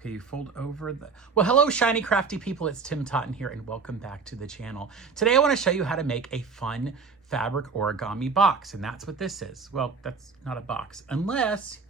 Okay, you fold over the... Well, hello, Shiny Crafty People. It's Tim Totten here, and welcome back to the channel. Today, I want to show you how to make a fun fabric origami box, and that's what this is. Well, that's not a box, unless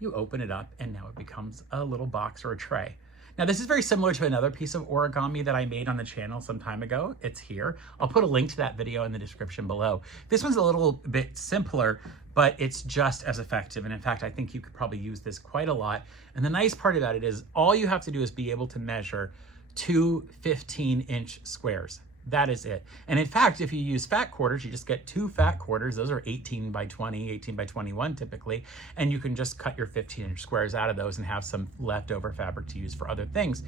you open it up, and now it becomes a little box or a tray. Now, this is very similar to another piece of origami that I made on the channel some time ago. It's here. I'll put a link to that video in the description below. This one's a little bit simpler, but it's just as effective. And in fact, I think you could probably use this quite a lot. And the nice part about it is all you have to do is be able to measure two 15-inch squares. That is it. And in fact, if you use fat quarters, you just get two fat quarters. Those are 18 by 20, 18 by 21 typically. And you can just cut your 15-inch squares out of those and have some leftover fabric to use for other things.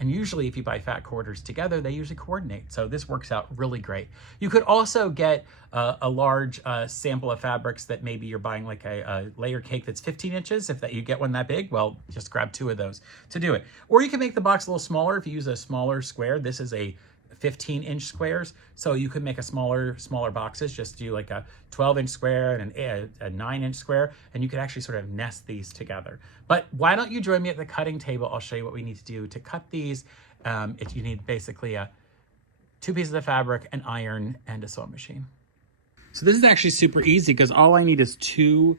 And usually if you buy fat quarters together, they usually coordinate. So this works out really great. You could also get a large sample of fabrics that maybe you're buying like a layer cake that's 15 inches. If that you get one that big, well, just grab two of those to do it. Or you can make the box a little smaller if you use a smaller square. This is a 15-inch squares, so you could make a smaller boxes. Just do like a 12-inch square and a 9-inch square, and you could actually sort of nest these together. But why don't you join me at the cutting table? I'll show you what we need to do to cut these. If you need basically two pieces of fabric, an iron, and a sewing machine. So this is actually super easy because all I need is two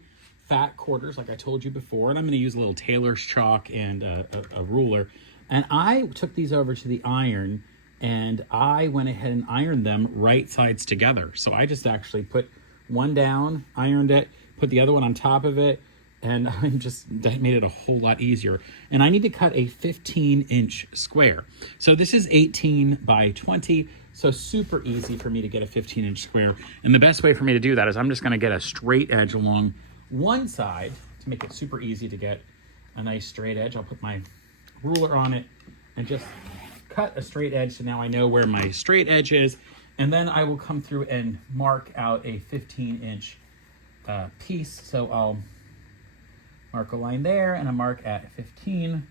fat quarters, like I told you before, and I'm going to use a little tailor's chalk and a ruler. And I took these over to the iron, and I went ahead and ironed them right sides together. So I just actually put one down, ironed it, put the other one on top of it, and that made it a whole lot easier. And I need to cut a 15-inch square. So this is 18 by 20, so super easy for me to get a 15-inch square. And the best way for me to do that is I'm just gonna get a straight edge along one side to make it super easy to get a nice straight edge. I'll put my ruler on it and just cut a straight edge, so now I know where my straight edge is, and then I will come through and mark out a 15-inch piece. So I'll mark a line there and a mark at 15.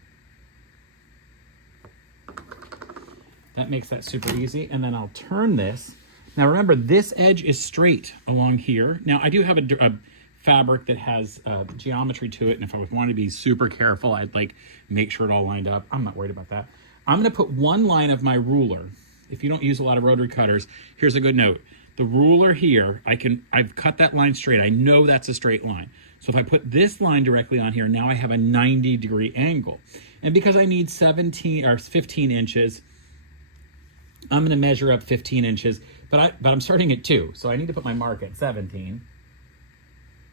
That makes that super easy, and then I'll turn this. Now remember, this edge is straight along here. Now I do have a fabric that has geometry to it, and if I wanted to be super careful, I'd like make sure it all lined up. I'm not worried about that. I'm going to put one line of my ruler. If you don't use a lot of rotary cutters, here's a good note. The ruler here, I've cut that line straight. I know that's a straight line. So if I put this line directly on here, now I have a 90-degree angle. And because I need 17 or 15 inches, I'm going to measure up 15 inches, but I'm starting at 2. So I need to put my mark at 17.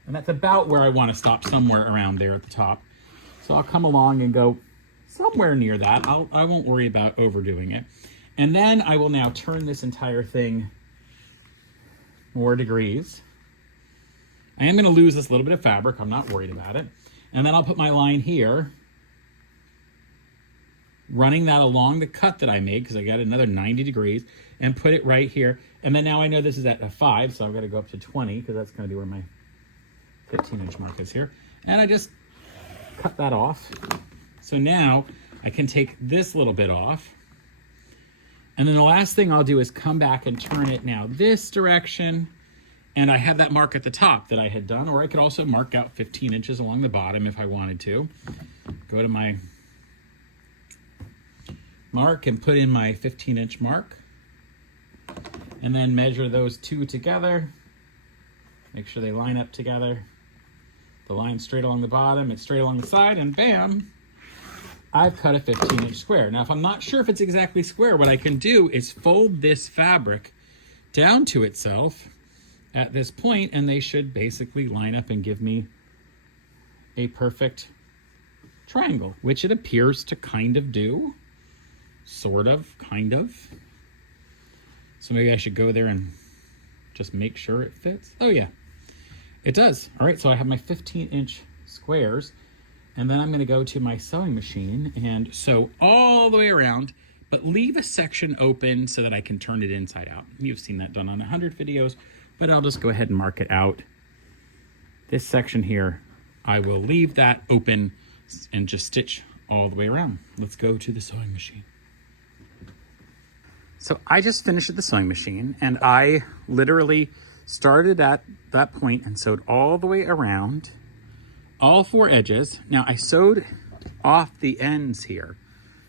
And that's about where I want to stop, somewhere around there at the top. So I'll come along and go somewhere near that. I won't worry about overdoing it. And then I will now turn this entire thing more degrees. I am going to lose this little bit of fabric. I'm not worried about it. And then I'll put my line here, running that along the cut that I made, because I got another 90 degrees, and put it right here. And then now I know this is at a 5, so I'm going to go up to 20, because that's going to be where my 15-inch mark is here. And I just cut that off. So now I can take this little bit off. And then the last thing I'll do is come back and turn it now this direction. And I have that mark at the top that I had done, or I could also mark out 15 inches along the bottom if I wanted to. Go to my mark and put in my 15-inch mark. And then measure those two together. Make sure they line up together. The line's straight along the bottom, it's straight along the side, and bam! I've cut a 15-inch square. Now, if I'm not sure if it's exactly square, what I can do is fold this fabric down to itself at this point, and they should basically line up and give me a perfect triangle, which it appears to kind of do. Sort of, kind of. So maybe I should go there and just make sure it fits. Oh yeah, it does. All right, so I have my 15-inch squares. And then I'm going to go to my sewing machine and sew all the way around, but leave a section open so that I can turn it inside out. You've seen that done on 100 videos, but I'll just go ahead and mark it out. This section here, I will leave that open and just stitch all the way around. Let's go to the sewing machine. So I just finished at the sewing machine, and I literally started at that point and sewed all the way around all 4 edges. Now I sewed off the ends here,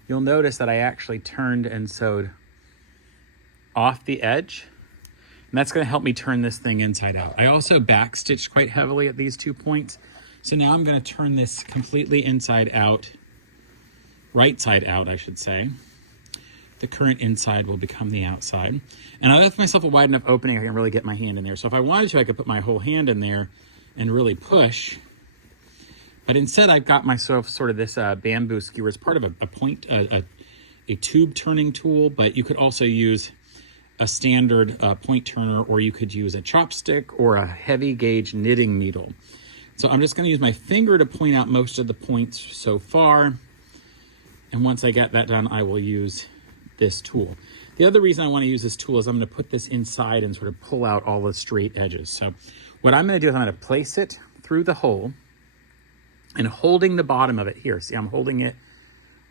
you'll notice that I actually turned and sewed off the edge. And that's going to help me turn this thing inside out. I also backstitched quite heavily at these 2 points. So now I'm going to turn this completely inside out, right side out, I should say. The current inside will become the outside. And I left myself a wide enough opening I can really get my hand in there. So if I wanted to, I could put my whole hand in there and really push. But instead, I've got myself sort of this bamboo skewer. It's part of a tube turning tool, but you could also use a standard point turner, or you could use a chopstick or a heavy gauge knitting needle. So I'm just going to use my finger to point out most of the points so far. And once I get that done, I will use this tool. The other reason I want to use this tool is I'm going to put this inside and sort of pull out all the straight edges. So what I'm going to do is I'm going to place it through the hole and holding the bottom of it here. See, I'm holding it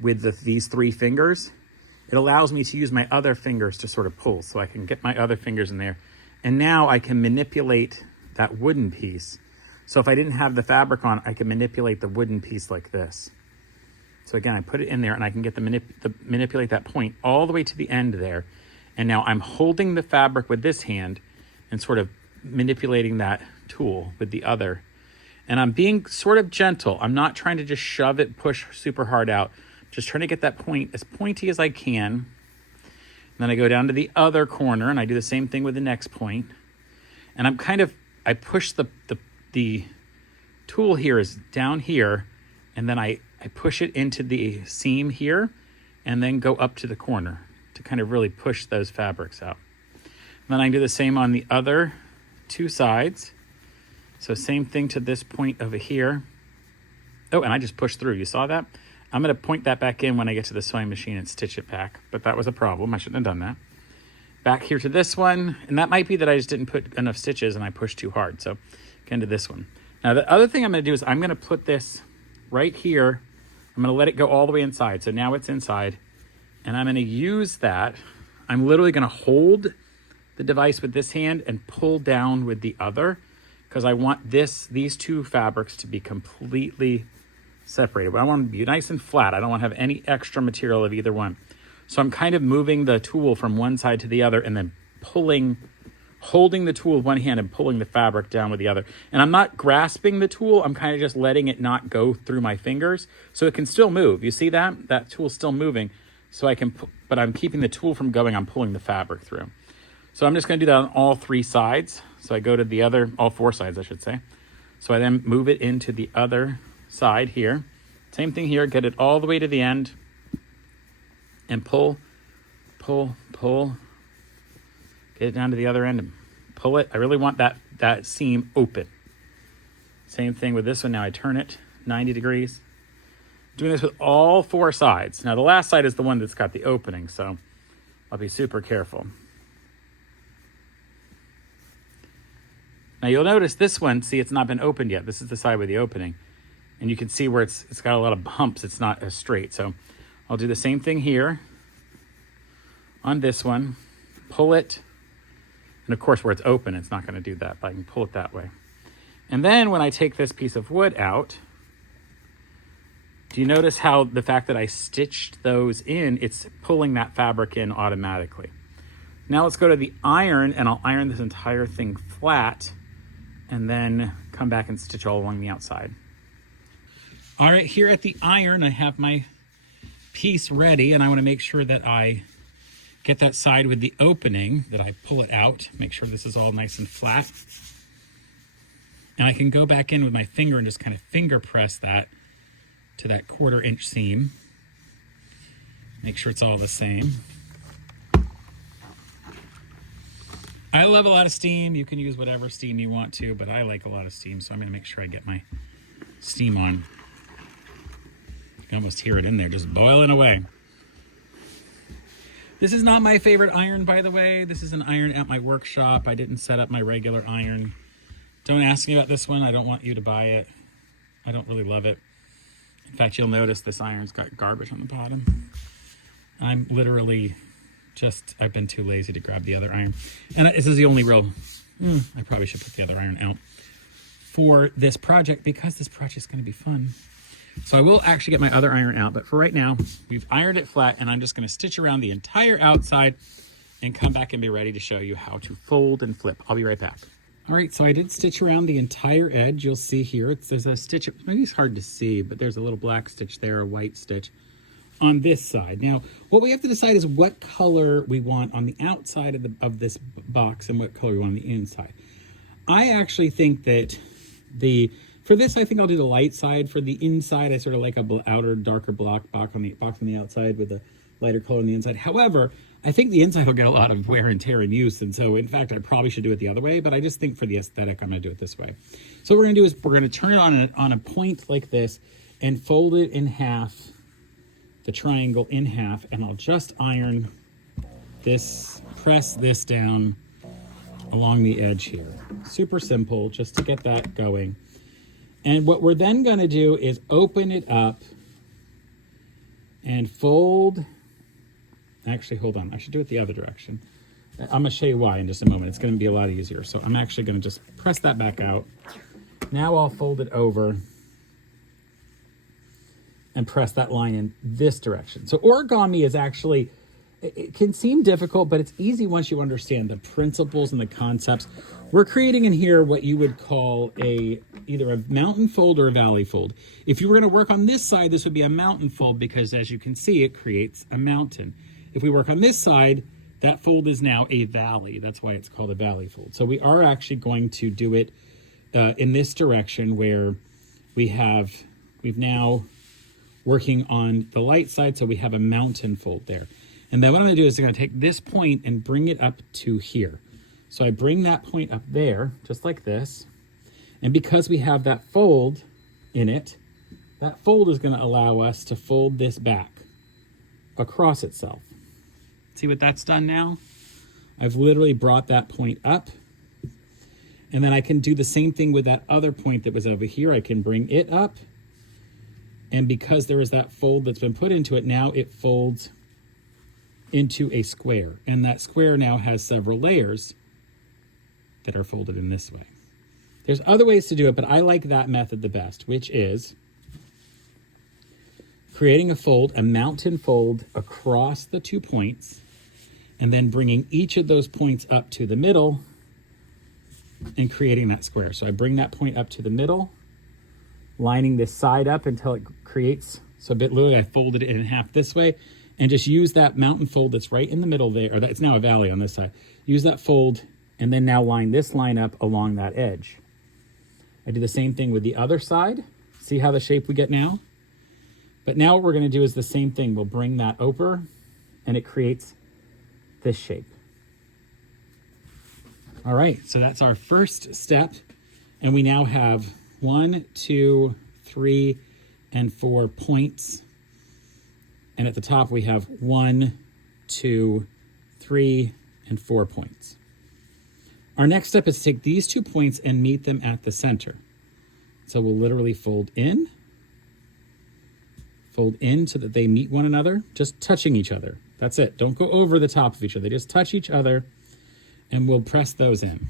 with these 3 fingers. It allows me to use my other fingers to sort of pull, so I can get my other fingers in there. And now I can manipulate that wooden piece. So if I didn't have the fabric on, I can manipulate the wooden piece like this. So again, I put it in there and I can get manipulate that point all the way to the end there. And now I'm holding the fabric with this hand and sort of manipulating that tool with the other. And I'm being sort of gentle. I'm not trying to just shove it, push super hard out. Just trying to get that point as pointy as I can. And then I go down to the other corner and I do the same thing with the next point. And I push the tool here is down here, and then I push it into the seam here and then go up to the corner to kind of really push those fabrics out. And then I do the same on the other 2 sides. So same thing to this point over here. Oh, and I just pushed through. You saw that? I'm going to point that back in when I get to the sewing machine and stitch it back. But that was a problem. I shouldn't have done that. Back here to this one. And that might be that I just didn't put enough stitches and I pushed too hard. So again to this one. Now the other thing I'm going to do is I'm going to put this right here. I'm going to let it go all the way inside. So now it's inside. And I'm going to use that. I'm literally going to hold the device with this hand and pull down with the other, because I want these 2 fabrics to be completely separated. But I want them to be nice and flat. I don't want to have any extra material of either one. So I'm kind of moving the tool from one side to the other and then holding the tool with one hand and pulling the fabric down with the other. And I'm not grasping the tool. I'm kind of just letting it not go through my fingers so it can still move. You see that? That tool's still moving. So I can, but I'm keeping the tool from going. I'm pulling the fabric through. So I'm just going to do that on all 3 sides. So I go to the other, all 4 sides, I should say. So I then move it into the other side here. Same thing here, get it all the way to the end and pull, pull, pull. Get it down to the other end and pull it. I really want that seam open. Same thing with this one. Now I turn it 90 degrees. Doing this with all 4 sides. Now the last side is the one that's got the opening, so I'll be super careful. Now you'll notice this one, see, it's not been opened yet. This is the side with the opening. And you can see where it's got a lot of bumps. It's not as straight. So I'll do the same thing here on this one. Pull it. And of course, where it's open, it's not going to do that, but I can pull it that way. And then when I take this piece of wood out, do you notice how the fact that I stitched those in, it's pulling that fabric in automatically. Now let's go to the iron, and I'll iron this entire thing flat and then come back and stitch all along the outside. All right, here at the iron, I have my piece ready, and I want to make sure that I get that side with the opening, that I pull it out, make sure this is all nice and flat. And I can go back in with my finger and just kind of finger press that to that 1/4 inch seam. Make sure it's all the same. I love a lot of steam. You can use whatever steam you want to, but I like a lot of steam, so I'm going to make sure I get my steam on. You can almost hear it in there, just boiling away. This is not my favorite iron, by the way. This is an iron at my workshop. I didn't set up my regular iron. Don't ask me about this one. I don't want you to buy it. I don't really love it. In fact, you'll notice this iron's got garbage on the bottom. I'm literally just, I've been too lazy to grab the other iron. And this is the only real, I probably should put the other iron out for this project, because this project is going to be fun. So I will actually get my other iron out, but for right now, we've ironed it flat, and I'm just gonna stitch around the entire outside and come back and be ready to show you how to fold and flip. I'll be right back. All right, so I did stitch around the entire edge. You'll see here, there's a stitch, maybe it's hard to see, but there's a little black stitch there, a white stitch on this side. Now, what we have to decide is what color we want on the outside of this box and what color we want on the inside. I actually think that for this, I think I'll do the light side. For the inside, I sort of like a outer, darker box on the outside with a lighter color on the inside. However, I think the inside will get a lot of wear and tear and use, and so in fact I probably should do it the other way, but I just think for the aesthetic I'm going to do it this way. So what we're going to do is we're going to turn it on a point like this and fold it in half, the triangle in half, and I'll just iron this, press this down along the edge here. Super simple, just to get that going. And what we're then going to do is open it up and fold. Actually, hold on. I should do it the other direction. I'm going to show you why in just a moment. It's going to be a lot easier. So I'm actually going to just press that back out. Now I'll fold it over and press that line in this direction. So origami is actually, it can seem difficult, but it's easy once you understand the principles and the concepts. We're creating in here what you would call either a mountain fold or a valley fold. If you were going to work on this side, this would be a mountain fold because, as you can see, it creates a mountain. If we work on this side, that fold is now a valley. That's why it's called a valley fold. So we are actually going to do it in this direction where we've now working on the light side, so we have a mountain fold there. And then what I'm going to do is I'm going to take this point and bring it up to here. So I bring that point up there, just like this. And because we have that fold in it, that fold is going to allow us to fold this back across itself. See what that's done now? I've literally brought that point up. And then I can do the same thing with that other point that was over here. I can bring it up. And because there is that fold that's been put into it, now it folds into a square. And that square now has several layers that are folded in this way. There's other ways to do it, but I like that method the best, which is creating a fold, a mountain fold across the 2 points, and then bringing each of those points up to the middle and creating that square. So I bring that point up to the middle, lining this side up until it creates, so literally I folded it in half this way, and just use that mountain fold that's right in the middle there, or it's now a valley on this side. Use that fold, and then now line this line up along that edge. I do the same thing with the other side. See how the shape we get now? But now what we're gonna do is the same thing. We'll bring that over, and it creates this shape. All right, so that's our first step. And we now have 1, 2, 3, and 4 points. And at the top we have 1, 2, 3, and 4 points. Our next step is to take these 2 points and meet them at the center. So we'll literally fold in so that they meet one another, just touching each other. That's it. Don't go over the top of each other. They just touch each other, and we'll press those in.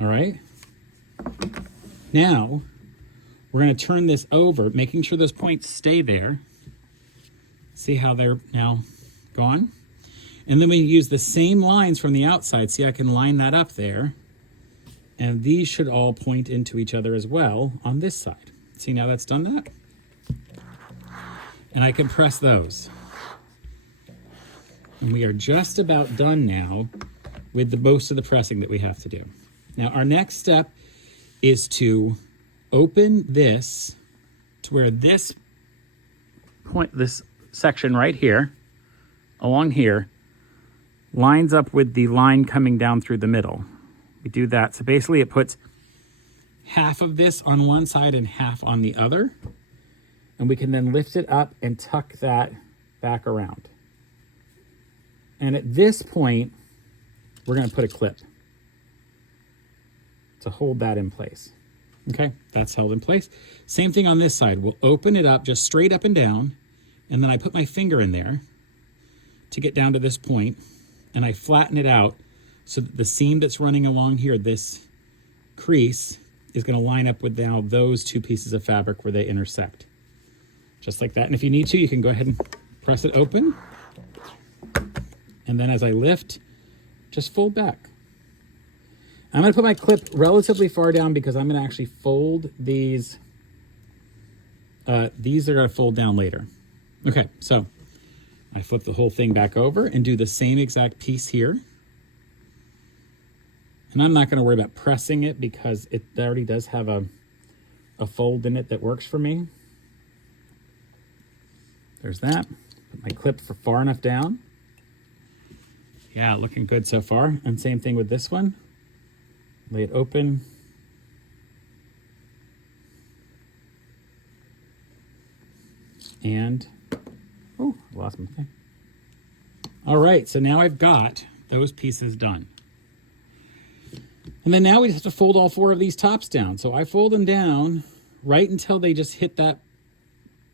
All right. Now, we're going to turn this over, making sure those points stay there. See how they're now gone? And then we use the same lines from the outside. See, I can line that up there. And these should all point into each other as well on this side. See, now that's done that? And I can press those. And we are just about done now with most of the pressing that we have to do. Now, our next step is to open this to where this section right here, along here, lines up with the line coming down through the middle. We do that. So basically it puts half of this on one side and half on the other. And we can then lift it up and tuck that back around. And at this point, we're going to put a clip to hold that in place. Okay, that's held in place. Same thing on this side. We'll open it up just straight up and down. And then I put my finger in there to get down to this point, and I flatten it out so that the seam that's running along here, this crease, is going to line up with now those two pieces of fabric where they intersect. Just like that. And if you need to, you can go ahead and press it open. And then as I lift, just fold back. I'm going to put my clip relatively far down because I'm going to actually fold these. These are going to fold down later. Okay, so I flip the whole thing back over and do the same exact piece here. And I'm not going to worry about pressing it because it already does have a fold in it that works for me. There's that. Put my clip for far enough down. Yeah, looking good so far. And same thing with this one. Lay it open. And, oh, I lost my thing. All right, so now I've got those pieces done. And then now we just have to fold all four of these tops down. So I fold them down right until they just hit that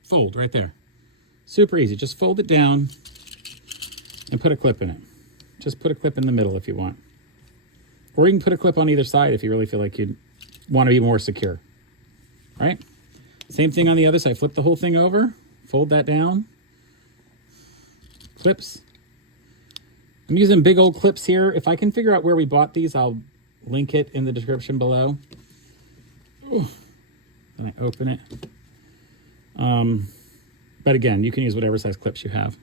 fold right there. Super easy. Just fold it down and put a clip in it. Just put a clip in the middle if you want. Or you can put a clip on either side if you really feel like you want to be more secure. All right? Same thing on the other side. Flip the whole thing over. Fold that down. Clips. I'm using big old clips here. If I can figure out where we bought these, I'll link it in the description below. Ooh. Then I open it. But again, you can use whatever size clips you have.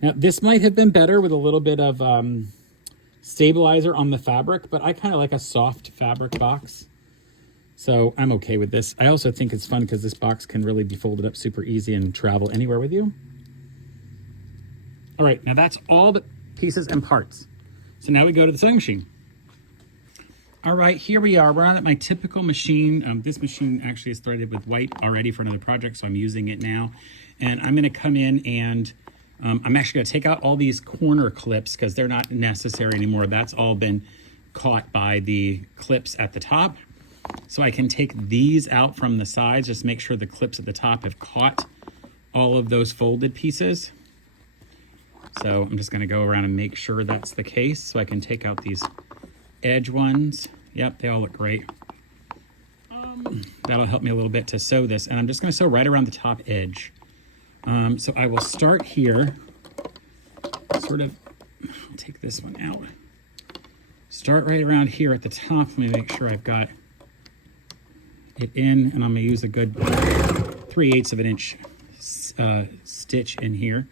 Now, this might have been better with a little bit of stabilizer on the fabric, but I kind of like a soft fabric box. So I'm okay with this. I also think it's fun because this box can really be folded up super easy and travel anywhere with you. All right, now that's all the pieces and parts. So now we go to the sewing machine. All right, here we are. We're on at my typical machine. This machine actually is threaded with white already for another project, so I'm using it now. And I'm gonna come in and I'm actually gonna take out all these corner clips because they're not necessary anymore. That's all been caught by the clips at the top. So I can take these out from the sides, just make sure the clips at the top have caught all of those folded pieces. So I'm just gonna go around and make sure that's the case so I can take out these edge ones. Yep, they all look great. That'll help me a little bit to sew this. And I'm just gonna sew right around the top edge. So I will start here, sort of, I'll take this one out. Start right around here at the top. Let me make sure I've got it in, and I'm gonna use a good 3/8 of an inch stitch in here.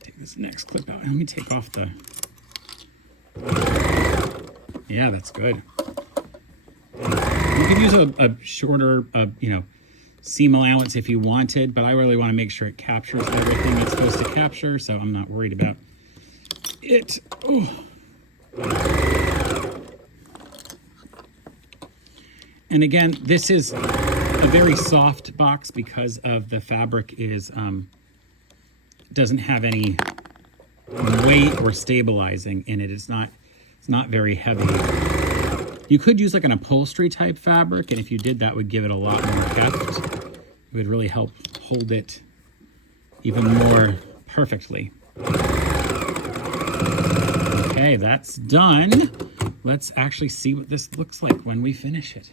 Take this next clip out. Let me take off the, yeah, that's good. You could use a shorter, seam allowance if you wanted, but I really want to make sure it captures everything it's supposed to capture, so I'm not worried about it. Oh. And again, this is a very soft box because of the fabric is doesn't have any weight or stabilizing in it. It's not very heavy. You could use like an upholstery type fabric, and if you did, that would give it a lot more heft. It would really help hold it even more perfectly. Okay, that's done. Let's actually see what this looks like when we finish it.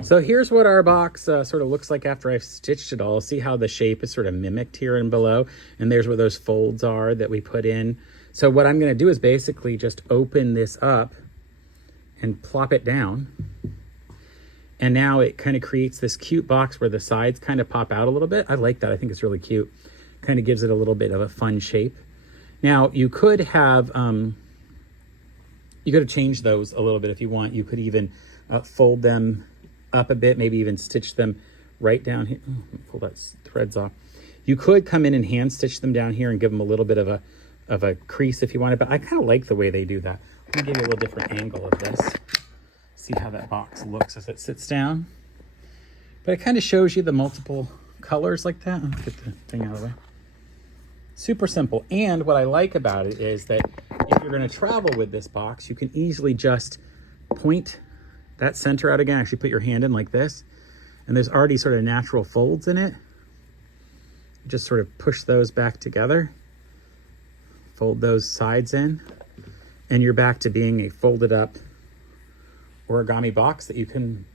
So here's what our box sort of looks like after I've stitched it all. See how the shape is sort of mimicked here and below, and there's where those folds are that we put in. So what I'm going to do is basically just open this up and plop it down. And now it kind of creates this cute box where the sides kind of pop out a little bit. I like that. I think it's really cute. Kind of gives it a little bit of a fun shape. Now you could have changed those a little bit if you want. You could even fold them up a bit, maybe even stitch them right down here. Oh, pull that threads off. You could come in and hand stitch them down here and give them a little bit of a crease if you wanted, but I kind of like the way they do that. Let me give you a little different angle of this. See how that box looks as it sits down. But it kind of shows you the multiple colors like that. Let's get the thing out of the way. Super simple. And what I like about it is that if you're going to travel with this box, you can easily just point that center out again. Actually put your hand in like this, and there's already sort of natural folds in it. Just sort of push those back together, Fold those sides in, and you're back to being a folded up origami box that you can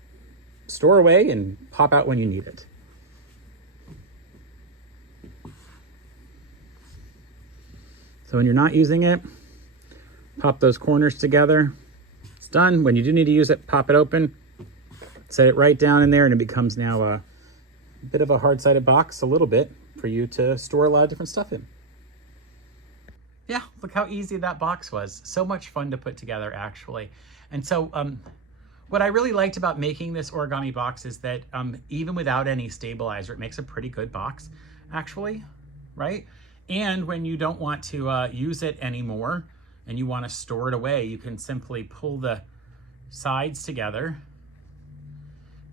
store away and pop out when you need it. So when you're not using it, pop those corners together. It's done. When you do need to use it, pop it open, set it right down in there, and it becomes now a bit of a hard-sided box, a little bit, for you to store a lot of different stuff in. Yeah, look how easy that box was. So much fun to put together, actually. And so what I really liked about making this origami box is that even without any stabilizer, it makes a pretty good box, actually, right? And when you don't want to use it anymore and you want to store it away, you can simply pull the sides together,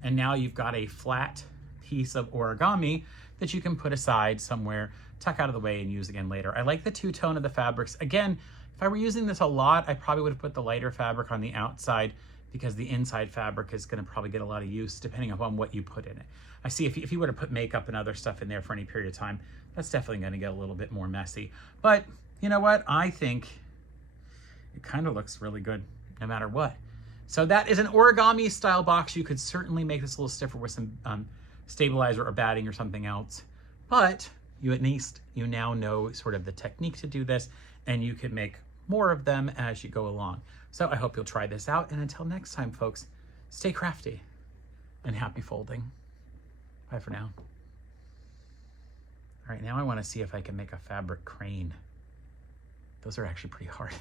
and now you've got a flat piece of origami that you can put aside somewhere, tuck out of the way, and use again later. I like the two-tone of the fabrics. Again, if I were using this a lot, I probably would have put the lighter fabric on the outside, because the inside fabric is going to probably get a lot of use depending upon what you put in it. I see if you were to put makeup and other stuff in there for any period of time, that's definitely going to get a little bit more messy. But you know what? I think it kind of looks really good no matter what. So that is an origami style box. You could certainly make this a little stiffer with some stabilizer or batting or something else. But you at least, you now know sort of the technique to do this, and you can make more of them as you go along. So I hope you'll try this out. And until next time, folks, stay crafty and happy folding. Bye for now. All right, now I want to see if I can make a fabric crane. Those are actually pretty hard.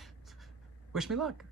Wish me luck.